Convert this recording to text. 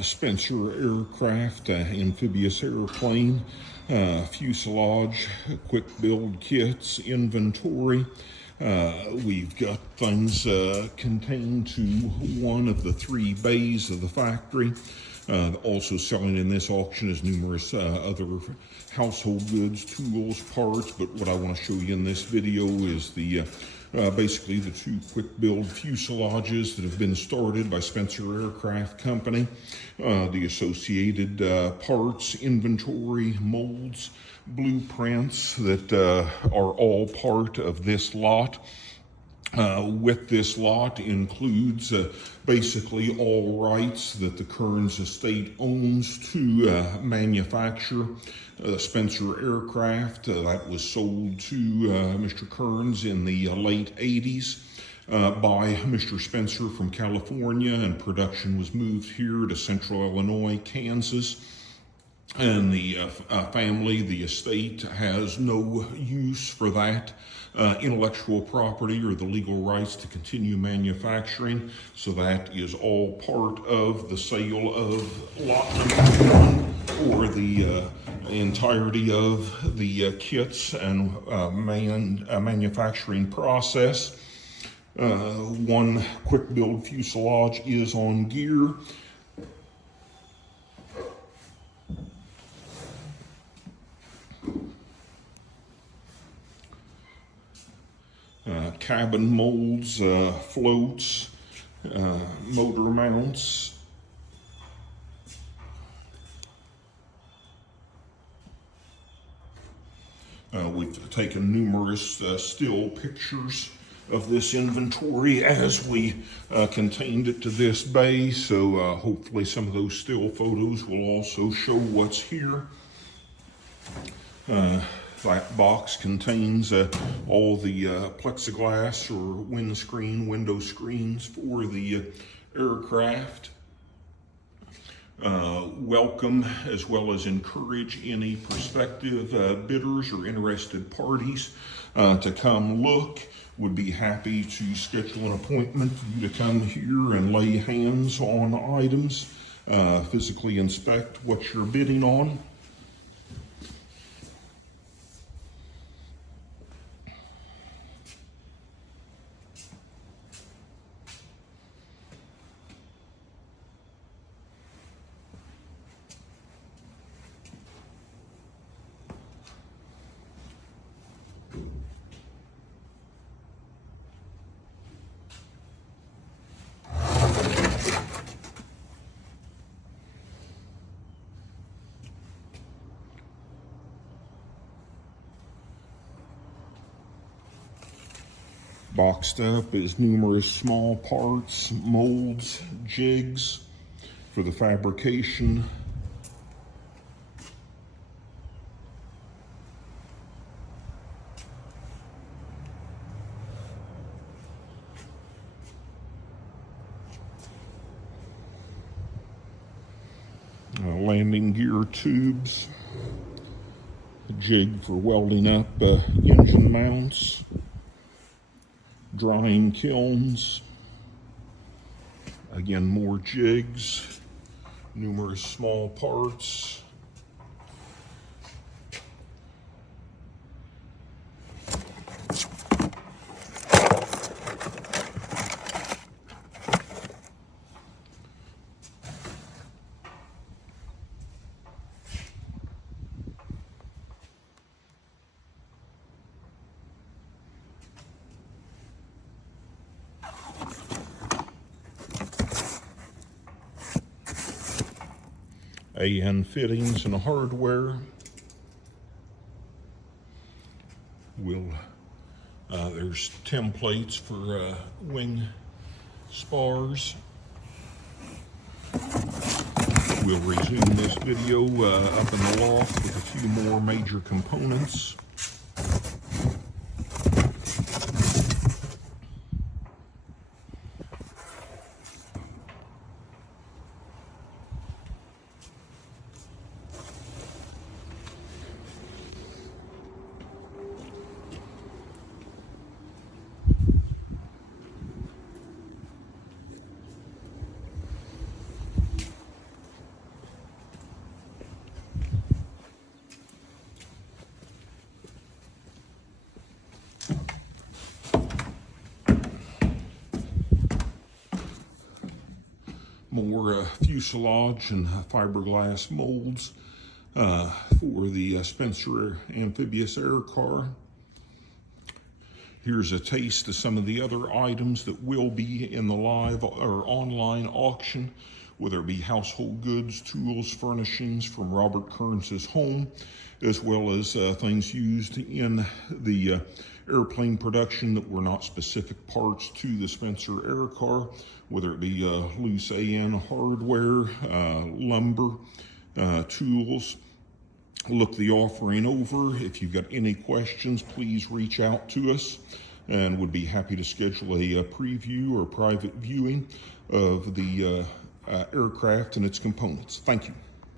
Spencer aircraft, amphibious airplane, fuselage, quick build kits, inventory. We've got things contained to one of the 3 bays of the factory. Also selling in this auction is numerous other household goods, tools, parts, but what I want to show you in this video is the basically the 2 quick build fuselages that have been started by Spencer Aircraft Company, the associated parts, inventory, molds, blueprints that are all part of this lot. With this lot includes basically all rights that the Kerans Estate owns to manufacture Spencer aircraft. That was sold to Mr. Kerans in the late 80s by Mr. Spencer from California, and production was moved here to Central Illinois, Kansas. And the family, the estate, has no use for that intellectual property or the legal rights to continue manufacturing. So that is all part of the sale of lot number 1, or the entirety of the kits and manufacturing process. 1 quick build fuselage is on gear. Cabin molds, floats, motor mounts. We've taken numerous still pictures of this inventory as we contained it to this bay, so hopefully some of those still photos will also show what's here. That box contains all the plexiglass or window screens for the aircraft. Welcome as well as encourage any prospective bidders or interested parties to come look. Would be happy to schedule an appointment for you to come here and lay hands on items, physically inspect what you're bidding on. Boxed up is numerous small parts, molds, jigs for the fabrication. Landing gear tubes, a jig for welding up engine mounts, drying kilns, again more jigs, numerous small parts. AN fittings and hardware. There's templates for wing spars. We'll resume this video up in the loft with a few more major components. more fuselage and fiberglass molds for the Spencer amphibious air car. Here's a taste of some of the other items that will be in the live or online auction, whether it be household goods, tools, furnishings from Robert Kerans' home, as well as things used in the airplane production that were not specific parts to the Spencer air car, whether it be loose AN hardware, lumber, tools. Look the offering over. If you've got any questions, please reach out to us, and would be happy to schedule a preview or private viewing of the aircraft and its components. Thank you.